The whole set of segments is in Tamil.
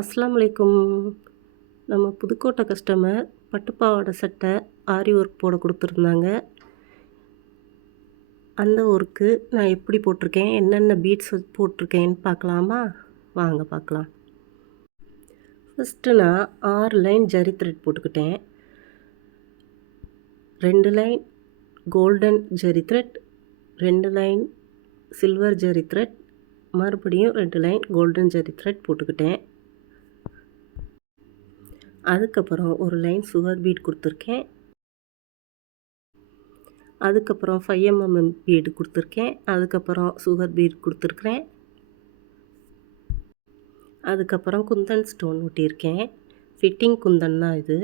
அஸ்ஸலாமு அலைக்கும். நம்ம புதுக்கோட்டை கஸ்டமர் பட்டுப்பாவாடை சட்டை ஆரி ஒர்க் போட கொடுத்துருந்தாங்க. அந்த ஒர்க்கு நான் எப்படி போட்டிருக்கேன், என்னென்ன பீட்ஸ் போட்டிருக்கேன்னு பார்க்கலாமா? வாங்க பார்க்கலாம். ஃபஸ்ட்டு நான் 6 லைன் ஜரி த்ரெட் போட்டுக்கிட்டேன். 2 line golden zari thread, 2 line silver zari thread, மறுபடியும் 2 லைன் கோல்டன் ஜரி த்ரெட் போட்டுக்கிட்டேன். அதுக்கப்புறம் ஒரு லைன் சுகர் பீட் கொடுத்துருக்கேன். அதுக்கப்புறம் 5 mm பீடு கொடுத்துருக்கேன். அதுக்கப்புறம் சுகர் பீட் கொடுத்துருக்குறேன். அதுக்கப்புறம் குந்தன் ஸ்டோன் ஒட்டியிருக்கேன். ஃபிட்டிங் குந்தன் தான் இது.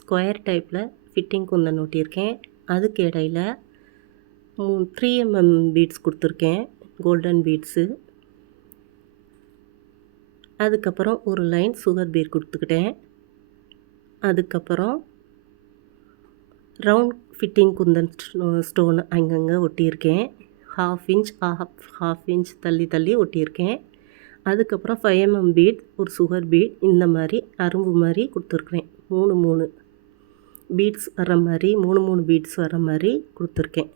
ஸ்கொயர் டைப்பில் ஃபிட்டிங் குந்தன் ஒட்டியிருக்கேன். அதுக்கு இடையில் 3 mm பீட்ஸ் கொடுத்துருக்கேன், கோல்டன் பீட்ஸு. அதுக்கப்புறம் ஒரு லைன் சுகர் பீட் கொடுத்துக்கிட்டேன். அதுக்கப்புறம் ரவுண்ட் ஃபிட்டிங் குந்தன் ஸ்டோன் அங்கங்கே ஒட்டியிருக்கேன். ஹாஃப் இன்ச் தள்ளி ஒட்டியிருக்கேன். அதுக்கப்புறம் 5 mm பீட், ஒரு சுகர் பீட், இந்த மாதிரி அரும்பு மாதிரி கொடுத்துருக்குறேன். 3 பீட்ஸ் வர மாதிரி 3 பீட்ஸ் வர மாதிரி கொடுத்துருக்கேன்.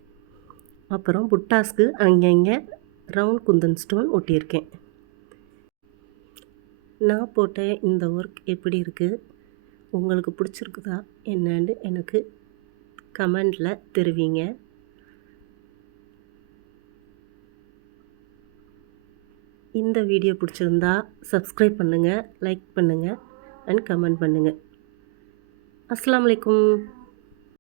அப்புறம் புட்டாஸ்க்கு அங்கங்கே ரவுண்ட் குந்தன் ஸ்டோன் ஒட்டியிருக்கேன். நான் போட்ட இந்த ஒர்க் எப்படி இருக்குது, உங்களுக்கு பிடிச்சிருக்குதா என்னன்னு எனக்கு கமெண்டில் தெரிவிங்க. இந்த வீடியோ பிடிச்சிருந்தா சப்ஸ்கிரைப் பண்ணுங்கள், லைக் பண்ணுங்கள் அண்ட் கமெண்ட் பண்ணுங்கள். அஸ்ஸலாமு அலைக்கும்.